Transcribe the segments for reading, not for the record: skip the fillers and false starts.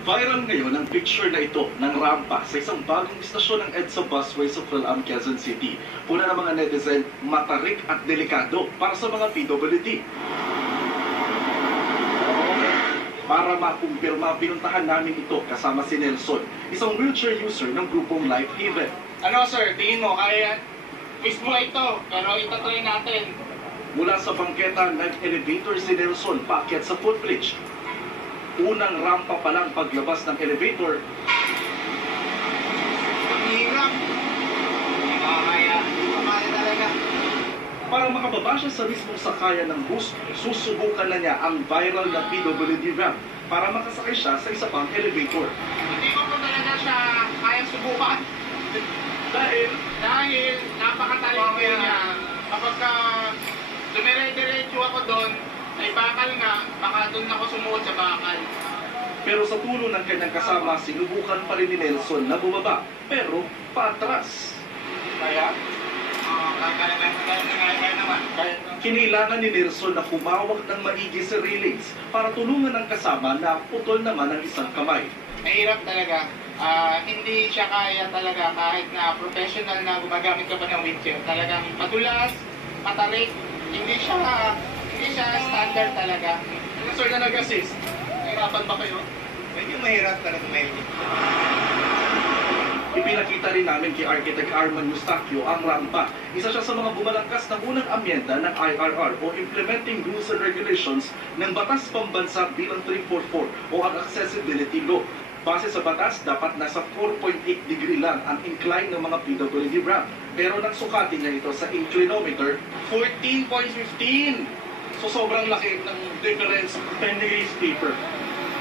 Viral ngayon ang picture na ito ng rampa sa isang bagong istasyon ng EDSA Busway sa Quezon, Quezon City. Puna ng mga netizen, matarik at delikado para sa mga PWD. Para makumpirma, pinuntahan namin ito kasama si Nelson, isang wheelchair user ng grupong Life Haven. Ano sir, tingin mo, kaya mismo ito, pero itatry natin. Mula sa bangketa, nag-elevator si Nelson paakyat sa footbridge. Unang rampa pa lang paglabas ng elevator, Ang hirap. Hindi makakaya. Hindi makakaya talaga. para makababa siya sa mismong sakayan ng bus, susubukan na niya ang viral na PWD ramp para makasakay siya sa isa pang elevator. Hindi ko po talaga siya kayang subukan. Dahil napakatalento niya. Kapag dumire-diretso ako doon, ay bakal nga, baka doon ako sumuot sa bakal. Pero sa tulong ng kanyang kasama, sinubukan pa rin ni Nelson na bumaba, pero paatras. Kaya? Kaya naman. Kinailangan ni Nelson na humawak ng maigi sa railings para tulungan ang kasama na putol naman ang isang kamay. Mahirap talaga. Hindi siya kaya talaga kahit na professional na gumagamit ka pa ng wheelchair. Talagang madulas, matarik, hindi siya standard talaga. Sir na nag-assist, nahirapan ba kayo? Medyo mahirap talaga mahirap. Ipinakita rin namin kay Architect Arman Eustaquio ang rampa. Isa siya sa mga bumalangkas ng unang amyenda ng IRR o Implementing Rules and Regulations ng Batas Pambansa bilang 344 o ang Accessibility Law. Base sa batas, dapat nasa 4.8 degree lang ang incline ng mga PWD ramp. Pero nagsukati niya ito sa inclinometer, 14.15. So sobrang laki ng difference. 10 degrees steeper.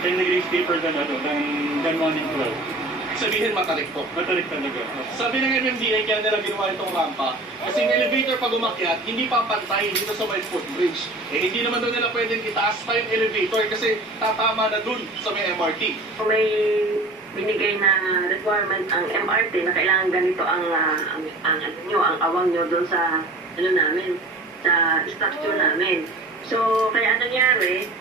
10 degrees steeper than 1 in 12. Sabihin matarik to. Matarik talaga. Sabi ng MMDA kaya nila ginawa itong rampa kasi yung elevator pag umakyat, hindi papantay dito sa may footbridge. Eh hindi naman doon nila pwedeng itaas pa yung elevator kasi tatama na dun sa may MRT. May binigay na requirement ang MRT na kailangan ganito ang awang nyo doon sa namin, sa structure namin. So kaya nangyari,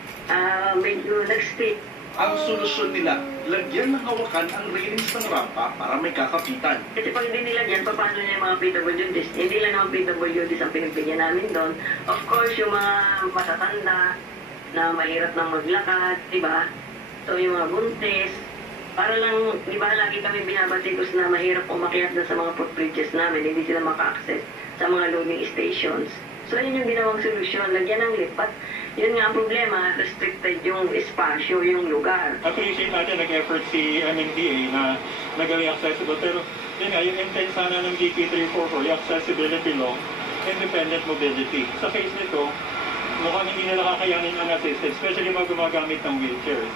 medyo nag-stick. Ang solusyon nila, lagyan ng hawakan ang railings ng rampa para may kakapitan. Kasi pag hindi nila dyan, paano niya yung mga PWDs? Hindi lang naman PWDs ang pinagbigyan namin doon. Of course, yung mga matatanda na mahirap nang maglakad, di ba? So yung mga buntis, para lang, di ba, lagi kami binabatikos na mahirap umakyat na sa mga footbridges namin, hindi sila maka-access sa mga loading stations. So yun yung ginawang solusyon, lagyan ng lipat. Yun nga ang problema, restricted yung espasyo, yung lugar. Appreciate natin nag-effort si MMDA na nagawing accessible. Pero yun nga, yung intent sana ng DK 344, yung accessibility law, independent mobility. Sa case nito, mukhang hindi nila kakayanin ang assisted, especially mga gumagamit ng wheelchairs.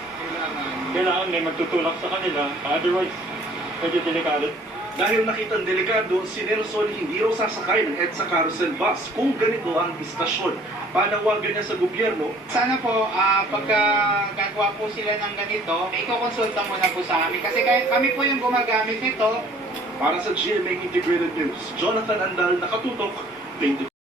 Kailangan may magtutulak sa kanila, otherwise, medyo delikado. Dahil nakitang delikado, si Nelson hindi raw sasakay ng EDSA Carousel Bus kung ganito ang istasyon. Panawagan niya sa gobyerno, Sana po, pagka gagawa po sila ng ganito, iko-consulta muna po sa amin. Kasi kami po yung gumagamit nito. para sa GMA Integrated News, Jonathan Andal, nakatutok, 24.